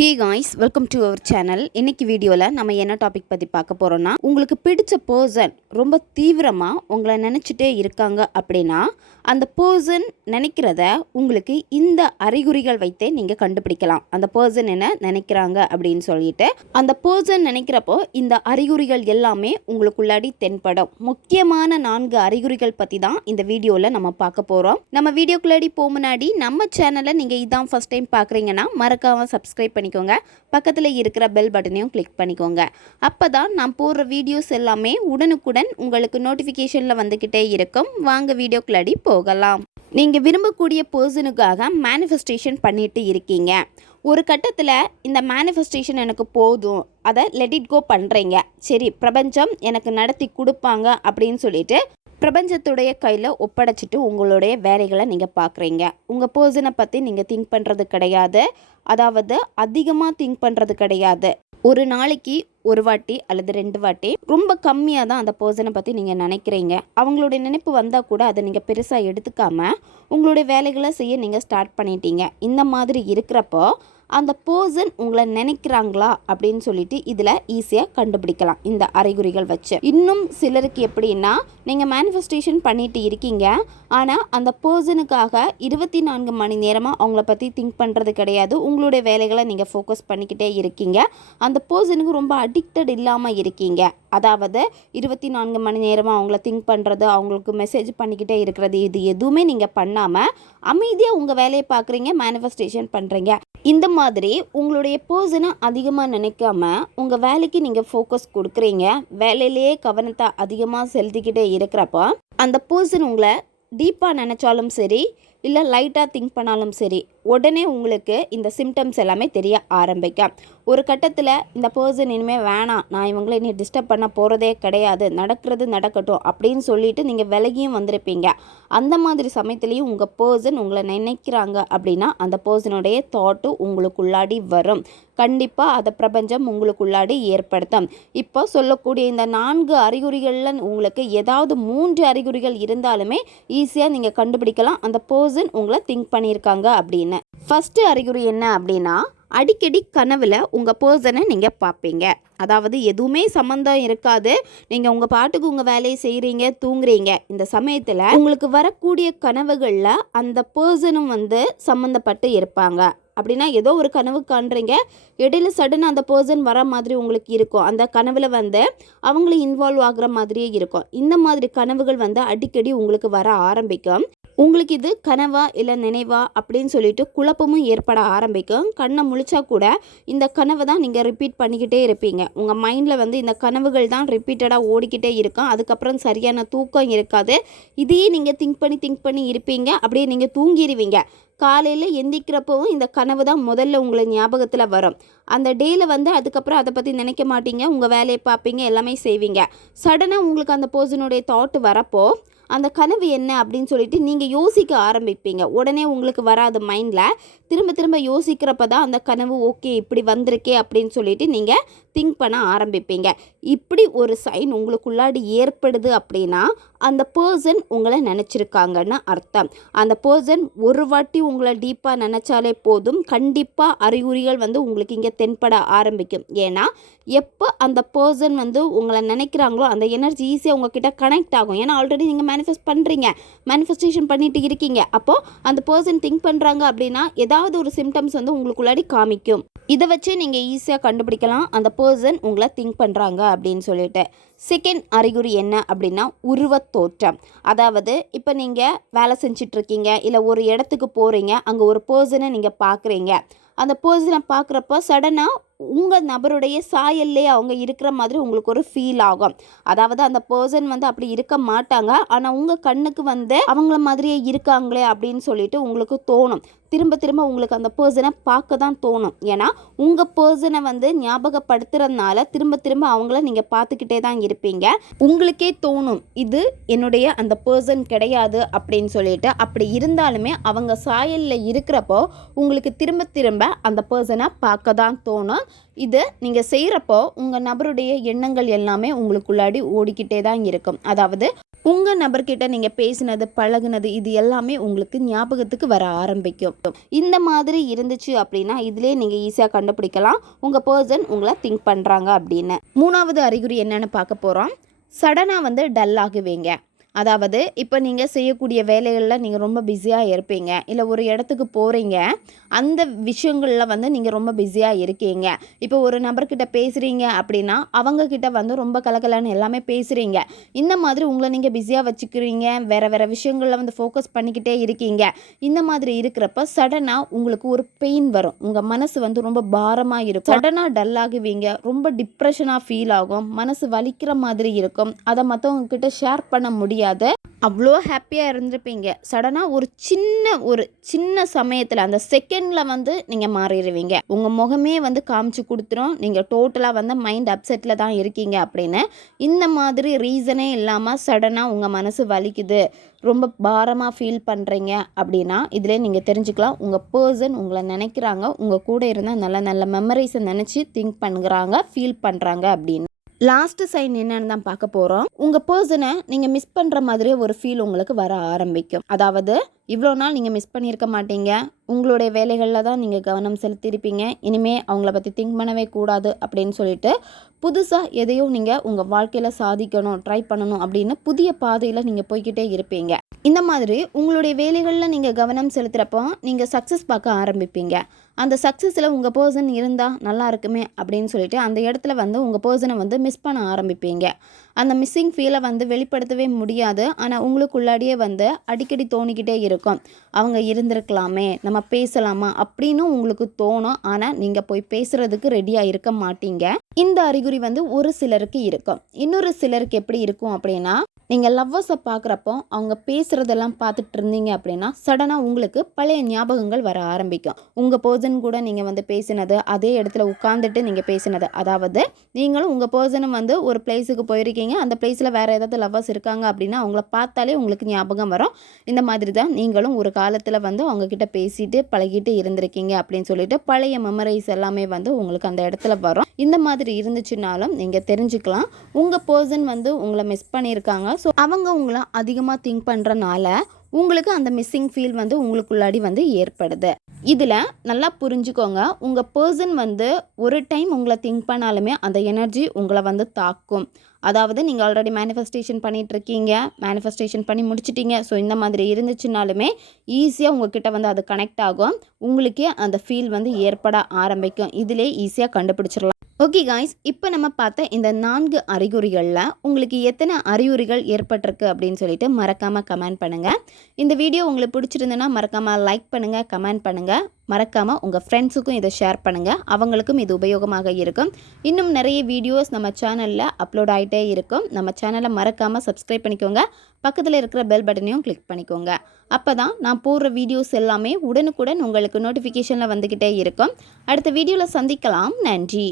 Hey guys welcome to our channel இன்னைக்கு வீடியோவில் நம்ம என்ன டாபிக் பற்றி பார்க்க போகிறோம்னா உங்களுக்கு பிடிச்ச பர்சன் ரொம்ப தீவிரமாக உங்களை நினச்சிட்டே இருக்காங்க அப்படின்னா அந்த பர்சன் நினைக்கிறத உங்களுக்கு இந்த அறிகுறிகள் வைத்தே நீங்கள் கண்டுபிடிக்கலாம். அந்த பர்சன் என்ன நினைக்கிறாங்க அப்படின்னு சொல்லிட்டு அந்த பர்சன் நினைக்கிறப்போ இந்த அறிகுறிகள் எல்லாமே உங்களுக்குள்ளாடி தென்படும். முக்கியமான நான்கு அறிகுறிகள் பற்றி தான் இந்த வீடியோவில் நம்ம பார்க்க போகிறோம் நம்ம வீடியோக்குள்ளாடி போக முன்னாடி நம்ம சேனலை நீங்கள் இதான் ஃபஸ்ட் டைம் பார்க்குறீங்கன்னா மறக்காமல் சப்ஸ்கிரைப் பண்ணிக்கோங்க. பக்கத்தில் இருக்கிற பெல் பட்டனையும் கிளிக் பண்ணிக்கோங்க. அப்போ தான் நான் போடுற வீடியோஸ் எல்லாமே உடனுக்குடன் உங்களுக்கு நோட்டிஃபிகேஷனில் வந்துக்கிட்டே இருக்கும். வாங்க வீடியோக்குள்ளடி போகலாம். நீங்கள் விரும்பக்கூடிய பர்சனுக்காக மேனிஃபெஸ்டேஷன் பண்ணிட்டு இருக்கீங்க. ஒரு கட்டத்தில் இந்த மேனிஃபெஸ்டேஷன் எனக்கு போதும். அதை லெட் இட் கோ பண்ணுறீங்க சரி பிரபஞ்சம் எனக்கு நடத்தி கொடுப்பாங்க அப்படின்னு சொல்லிட்டு பிரபஞ்சத்துடைய கையில் ஒப்படைச்சிட்டு உங்களுடைய வேலைகளை நீங்கள் பார்க்குறீங்க. உங்கள் பர்சனை பற்றி நீங்கள் திங்க் பண்ணுறது கிடையாது. அதாவது அதிகமாக திங்க் பண்ணுறது கிடையாது. ஒரு நாளைக்கு ஒரு வாட்டி அல்லது ரெண்டு வாட்டி ரொம்ப கம்மியாக தான் அந்த பர்சனை பற்றி நீங்கள் நினைக்கிறீங்க. அவங்களுடைய நினைப்பு வந்தால் கூட அதை நீங்கள் பெருசாக எடுத்துக்காமல் உங்களுடைய வேலைகளை செய்ய நீங்கள் ஸ்டார்ட் பண்ணிட்டீங்க. இந்த மாதிரி இருக்கிறப்போ அந்த பர்சன் உங்களை நினைக்கிறாங்களா அப்படின்னு சொல்லிட்டு இதில் ஈஸியாக கண்டுபிடிக்கலாம் இந்த அறிகுறிகள் வச்சு. இன்னும் சிலருக்கு எப்படின்னா நீங்கள் மேனிஃபெஸ்டேஷன் பண்ணிட்டு இருக்கீங்க. ஆனால் அந்த பர்சனுக்காக இருபத்தி நான்கு மணி நேரமாக அவங்கள பற்றி திங்க் பண்ணுறது கிடையாது. உங்களுடைய வேலைகளை நீங்கள் ஃபோக்கஸ் பண்ணிக்கிட்டே இருக்கீங்க. அந்த பர்சனுக்கு ரொம்ப அடிக்டட் இல்லாமல் இருக்கீங்க. அதாவது இருபத்தி நான்கு மணி நேரமாக அவங்கள திங்க் பண்ணுறது அவங்களுக்கு மெசேஜ் பண்ணிக்கிட்டே இருக்கிறது இது எதுவுமே நீங்கள் பண்ணாமல் அமைதியாக உங்கள் வேலையை பார்க்குறீங்க மேனிஃபெஸ்டேஷன் பண்ணுறீங்க இந்த மாதிரி உங்களுடைய பர்சனை அதிகமாக நினைக்காம உங்கள் வேலைக்கு நீங்கள் ஃபோக்கஸ் கொடுக்குறீங்க. வேலையிலேயே கவனத்தை அதிகமாக செலுத்திக்கிட்டே இருக்கிறப்போ அந்த பர்சன் உங்களை டீப்பாக நினச்சாலும் சரி இல்லை லைட்டாக திங்க் பண்ணாலும் சரி உடனே உங்களுக்கு இந்த சிம்டம்ஸ் எல்லாமே தெரிய ஆரம்பிக்கும். ஒரு கட்டத்தில் இந்த பர்சன் இனிமேல் வேணாம் நான் இவங்களை இனி டிஸ்டர்ப் பண்ண போகிறதே கிடையாது நடக்கிறது நடக்கட்டும் அப்படின்னு சொல்லிட்டு நீங்கள் விலகியும் வந்திருப்பீங்க. அந்த மாதிரி சமயத்துலேயும் உங்கள் பர்சன் உங்களை நினைக்கிறாங்க அப்படின்னா அந்த பர்சனுடைய தாட்டு உங்களுக்குள்ளாடி வரும். கண்டிப்பாக அதை பிரபஞ்சம் உங்களுக்குள்ளாடி ஏற்படுத்தும். இப்போ சொல்லக்கூடிய இந்த நான்கு அறிகுறிகளில் உங்களுக்கு ஏதாவது மூன்று அறிகுறிகள் இருந்தாலுமே ஈஸியாக நீங்கள் கண்டுபிடிக்கலாம். அந்த பர்சன் உங்களை திங்க் பண்ணியிருக்காங்க அப்படின்னு என்ன? ஃபஸ்ட்டு அறிகுறி என்ன அப்படின்னா அடிக்கடி கனவில் உங்கள் பர்சனை நீங்கள் பார்ப்பீங்க. அதாவது எதுவுமே சம்மந்தம் இருக்காது. நீங்கள் உங்கள் பாட்டுக்கு உங்கள் வேலையை செய்கிறீங்க தூங்குறீங்க. இந்த சமயத்தில் உங்களுக்கு வரக்கூடிய கனவுகளில் அந்த பர்சனும் வந்து சம்மந்தப்பட்டு இருப்பாங்க. அப்படின்னா ஏதோ ஒரு கனவு காண்றீங்க. இடையில சடன் அந்த பர்சன் வர மாதிரி உங்களுக்கு இருக்கும். அந்த கனவில் வந்து அவங்களும் இன்வால்வ் ஆகுற மாதிரியே இருக்கும். இந்த மாதிரி கனவுகள் வந்து அடிக்கடி உங்களுக்கு வர ஆரம்பிக்கும். உங்களுக்கு இது கனவா இல்லை நினைவா அப்படின்னு சொல்லிட்டு குழப்பமும் ஏற்பட ஆரம்பிக்கும். கண்ணை முழிச்சா கூட இந்த கனவை தான் நீங்கள் ரிப்பீட் பண்ணிக்கிட்டே இருப்பீங்க. உங்கள் மைண்டில் வந்து இந்த கனவுகள் தான் ரிப்பீட்டடாக ஓடிக்கிட்டே இருக்கும். அதுக்கப்புறம் சரியான தூக்கம் இருக்காது. இதையே நீங்கள் திங்க் பண்ணி திங்க் பண்ணி இருப்பீங்க. அப்படியே நீங்கள் தூங்கிடுவீங்க காலையில் எந்திக்கிறப்பவும் இந்த கனவு தான் முதல்ல உங்களை ஞாபகத்தில் வரும். அந்த டேயில் வந்து அதுக்கப்புறம் அதை பற்றி நினைக்க மாட்டீங்க. உங்கள் வேலையை பார்ப்பீங்க. எல்லாமே செய்வீங்க. சடனாக உங்களுக்கு அந்த பர்சனுடைய தாட் வரப்போ அந்த கனவு என்ன அப்படின்னு சொல்லிட்டு நீங்கள் யோசிக்க ஆரம்பிப்பீங்க. உடனே உங்களுக்கு வராது மைண்டில் திரும்ப திரும்ப யோசிக்கிறப்ப தான் அந்த கனவு ஓகே இப்படி வந்திருக்கே அப்படின்னு சொல்லிட்டு நீங்கள் திங்க் பண்ண ஆரம்பிப்பீங்க. இப்படி ஒரு சைன் உங்களுக்குள்ளாடி ஏற்படுது அப்படின்னா அந்த பர்சன் உங்களை நினச்சிருக்காங்கன்னு அர்த்தம். அந்த பர்சன் ஒரு வாட்டி உங்களை டீப்பாக நினச்சாலே போதும். கண்டிப்பாக அறிகுறிகள் வந்து உங்களுக்கு இங்கே தென்பட ஆரம்பிக்கும். ஏன்னா எப்போ அந்த பர்சன் வந்து உங்களை நினைக்கிறாங்களோ அந்த எனர்ஜி ஈஸியாக உங்ககிட்ட கனெக்ட் ஆகும். ஏன்னா ஆல்ரெடி நீங்கள் மேனிஃபெஸ்ட் பண்ணுறீங்க மேனிஃபெஸ்டேஷன் பண்ணிட்டு இருக்கீங்க. அப்போது அந்த பர்சன் திங்க் பண்ணுறாங்க அப்படின்னா ஏதாவது ஒரு சிம்டம்ஸ் வந்து உங்களுக்குள்ளாடி காமிக்கும். இதை வச்சு நீங்கள் ஈஸியாக கண்டுபிடிக்கலாம். அந்த பர்சன் உங்களை திங்க் பண்ணுறாங்க அப்படின்னு சொல்லிட்டு. செகண்ட் அறிகுறி என்ன அப்படின்னா உருவத் தோற்றம் அதாவது இப்போ நீங்கள் வேலை செஞ்சிட்ருக்கீங்க இல்லை ஒரு இடத்துக்கு போகிறீங்க அங்கே ஒரு பர்சனை நீங்கள் பார்க்குறீங்க அந்த பர்சனை பார்க்குறப்ப சடனாக உங்கள் நபருடைய சாயல்லே அவங்க இருக்கிற மாதிரி உங்களுக்கு ஒரு ஃபீல் ஆகும். அதாவது அந்த பர்சன் வந்து அப்படி இருக்க மாட்டாங்க. ஆனால் உங்கள் கண்ணுக்கு வந்து அவங்கள மாதிரியே இருக்காங்களே அப்படின்னு சொல்லிட்டு உங்களுக்கு தோணும். திரும்ப திரும்ப உங்களுக்கு அந்த பர்சனை பார்க்க தான் தோணும். ஏன்னா உங்கள் பர்சனை வந்து ஞாபகப்படுத்துறதுனால திரும்ப திரும்ப அவங்கள நீங்கள் பார்த்துக்கிட்டே தான் இருப்பீங்க. உங்களுக்கே தோணும் இது என்னுடைய அந்த பர்சன் கிடையாது அப்படின்னு சொல்லிட்டு. அப்படி இருந்தாலுமே அவங்க சாயலில் இருக்கிறப்போ உங்களுக்கு திரும்ப திரும்ப அந்த பர்சனை பார்க்க தான் தோணும். இது நீங்கள் செய்கிறப்போ உங்கள் நபருடைய எண்ணங்கள் எல்லாமே உங்களுக்குள்ளாடி ஓடிக்கிட்டே தான் இருக்கும். அதாவது உங்கள் நபர்கிட்ட நீங்கள் பேசினது பழகுனது இது எல்லாமே உங்களுக்கு ஞாபகத்துக்கு வர ஆரம்பிக்கும். இந்த மாதிரி இருந்துச்சு அப்படின்னா இதிலே நீங்கள் ஈஸியாக கண்டுபிடிக்கலாம். உங்கள் பர்சன் உங்களை திங்க் பண்ணுறாங்க அப்படின்னு. மூணாவது அறிகுறி என்னென்னு பார்க்க போகிறோம் சடனாக வந்து டல் ஆகுவீங்க. அதாவது இப்போ நீங்கள் செய்யக்கூடிய வேலைகளில் நீங்கள் ரொம்ப பிஸியாக இருப்பீங்க. இல்லை ஒரு இடத்துக்கு போகிறீங்க அந்த விஷயங்களில் வந்து நீங்கள் ரொம்ப பிஸியாக இருக்கீங்க. இப்போ ஒரு நபர்கிட்ட பேசுகிறீங்க அப்படின்னா அவங்கக்கிட்ட வந்து ரொம்ப கலக்கலன்னு எல்லாமே பேசுகிறீங்க இந்த மாதிரி உங்களை நீங்கள் பிஸியாக வச்சுக்கிறீங்க. வேறு வேறு விஷயங்களில் வந்து ஃபோக்கஸ் பண்ணிக்கிட்டே இருக்கீங்க. இந்த மாதிரி இருக்கிறப்ப சடனாக உங்களுக்கு ஒரு பெயின் வரும். உங்கள் மனசு வந்து ரொம்ப பாரமாக இருக்கும். சடனாக டல் ஆகுவீங்க. ரொம்ப டிப்ரெஷனாக ஃபீல் ஆகும். மனசு வலிக்கிற மாதிரி இருக்கும். அதை மற்றவங்க கிட்ட ஷேர் பண்ண முடியும் முடியாது அவ்வளோ ஹாப்பியாக இருந்திருப்பீங்க. சடனாக ஒரு சின்ன ஒரு சின்ன சமயத்தில் அந்த செகண்டில் வந்து நீங்கள் மாறிடுவீங்க உங்கள் முகமே வந்து காமிச்சு கொடுத்துரும். நீங்கள் டோட்டலாக வந்து மைண்ட் அப்செட்டில் தான் இருக்கீங்க அப்படின்னு. இந்த மாதிரி ரீசனே இல்லாமல் சடனாக உங்கள் மனசு வலிக்குது. ரொம்ப பாரமாக ஃபீல் பண்ணுறீங்க அப்படின்னா இதிலே நீங்கள் தெரிஞ்சுக்கலாம். உங்கள் பர்சன் உங்களை நினைக்கிறாங்க. உங்கள் கூட இருந்தால் நல்ல நல்ல மெமரிஸை நினச்சி திங்க் பண்ணுறாங்க ஃபீல் பண்ணுறாங்க அப்படின்னு. லாஸ்ட் சைன் என்னன்னு தான் பார்க்க போகிறோம் உங்கள் பர்சனை நீங்கள் மிஸ் பண்ணுற மாதிரியே ஒரு ஃபீல் உங்களுக்கு வர ஆரம்பிக்கும். அதாவது இவ்வளோ நாள் நீங்கள் மிஸ் பண்ணியிருக்க மாட்டீங்க. உங்களுடைய வேலைகளில் தான் நீங்கள் கவனம் செலுத்தியிருப்பீங்க. இனிமேல் அவங்கள பற்றி திங்க் பண்ணவே கூடாது அப்படின்னு சொல்லிட்டு புதுசாக எதையும் நீங்கள் உங்கள் வாழ்க்கையில் சாதிக்கணும் ட்ரை பண்ணணும் அப்படின்னு புதிய பாதையில் நீங்கள் போய்கிட்டே இருப்பீங்க. இந்த மாதிரி உங்களுடைய வேலைகளில் நீங்கள் கவனம் செலுத்துகிறப்போ நீங்கள் சக்ஸஸ் பார்க்க ஆரம்பிப்பீங்க. அந்த சக்ஸஸில் உங்கள் பர்சன் இருந்தால் நல்லா இருக்குமே அப்படின்னு சொல்லிட்டு அந்த இடத்துல வந்து உங்கள் பர்சனை வந்து மிஸ் பண்ண ஆரம்பிப்பீங்க. அந்த மிஸ்ஸிங் ஃபீலை வந்து வெளிப்படுத்தவே முடியாது. ஆனால் உங்களுக்குள்ளாடியே வந்து அடிக்கடி தோணிக்கிட்டே இருக்கும். அவங்க இருந்திருக்கலாமே நம்ம பேசலாமா அப்படின்னு உங்களுக்கு தோணும். ஆனால் நீங்கள் போய் பேசுகிறதுக்கு ரெடியாக இருக்க மாட்டீங்க. இந்த அறிகுறி வந்து ஒரு சிலருக்கு இருக்கும். இன்னொரு சிலருக்கு எப்படி இருக்கும் அப்படின்னா நீங்கள் லவ்வர்ஸை பார்க்குறப்போ அவங்க பேசுகிறதெல்லாம் பார்த்துட்டு இருந்தீங்க அப்படின்னா சடனாக உங்களுக்கு பழைய ஞாபகங்கள் வர ஆரம்பிக்கும். உங்கள் பர்சன் கூட நீங்கள் வந்து பேசினது அதே இடத்துல உட்காந்துட்டு நீங்கள் பேசினது. அதாவது நீங்களும் உங்கள் பர்சனும் வந்து ஒரு பிளேஸுக்கு போயிருக்கீங்க. அந்த பிளேஸில் வேறு ஏதாவது லவ்வர்ஸ் இருக்காங்க அப்படின்னா அவங்கள பார்த்தாலே உங்களுக்கு ஞாபகம் வரும். இந்த மாதிரி தான் நீங்களும் ஒரு காலத்தில் வந்து அவங்கக்கிட்ட பேசிட்டு பழகிட்டு இருந்திருக்கீங்க அப்படின்னு சொல்லிட்டு பழைய மெமரிஸ் எல்லாமே வந்து உங்களுக்கு அந்த இடத்துல வரும். இந்த மாதிரி இருந்துச்சுனாலும் நீங்கள் தெரிஞ்சுக்கலாம். உங்கள் பர்சன் வந்து உங்களை மிஸ் பண்ணியிருக்காங்க. ஸோ அவங்க உங்களை அதிகமாக திங்க் பண்ணுறனால உங்களுக்கு அந்த மிஸ்ஸிங் ஃபீல் வந்து உங்களுக்குள்ளாடி வந்து ஏற்படுது. இதில் நல்லா புரிஞ்சுக்கோங்க. உங்கள் பர்சன் வந்து ஒரு டைம் உங்களை திங்க் பண்ணாலுமே அந்த எனர்ஜி உங்களை வந்து தாக்கும். அதாவது நீங்கள் ஆல்ரெடி மேனிஃபெஸ்டேஷன் பண்ணிகிட்ருக்கீங்க மேனிஃபெஸ்டேஷன் பண்ணி முடிச்சிட்டிங்க. ஸோ இந்த மாதிரி இருந்துச்சுனாலுமே ஈஸியாக உங்ககிட்ட வந்து அது கனெக்ட் ஆகும். உங்களுக்கே அந்த ஃபீல் வந்து ஏற்பட ஆரம்பிக்கும். இதிலே ஈஸியாக கண்டுபிடிச்சிடலாம் ஓகே காய்ஸ் இப்போ நம்ம பார்த்த இந்த நான்கு அறிகுறிகளில் உங்களுக்கு எத்தனை அறிகுறிகள் ஏற்பட்டிருக்கு அப்படின்னு சொல்லிட்டு மறக்காமல் கமெண்ட் பண்ணுங்கள் இந்த வீடியோ உங்களுக்கு பிடிச்சிருந்துன்னா மறக்காமல் லைக் பண்ணுங்கள் கமெண்ட் பண்ணுங்கள் மறக்காமல் உங்கள் ஃப்ரெண்ட்ஸுக்கும் இதை ஷேர் பண்ணுங்கள் அவங்களுக்கும் இது உபயோகமாக இருக்கும். இன்னும் நிறைய வீடியோஸ் நம்ம சேனலில் அப்லோட் ஆகிட்டே இருக்கும். நம்ம சேனலை மறக்காமல் சப்ஸ்கிரைப் பண்ணிக்கோங்க. பக்கத்தில் இருக்கிற பெல் பட்டனையும் கிளிக் பண்ணிக்கோங்க. அப்போ தான் நான் போடுற வீடியோஸ் எல்லாமே உடனுக்குடன் உங்களுக்கு நோட்டிஃபிகேஷனில் வந்துக்கிட்டே இருக்கும். அடுத்த வீடியோவில் சந்திக்கலாம். நன்றி.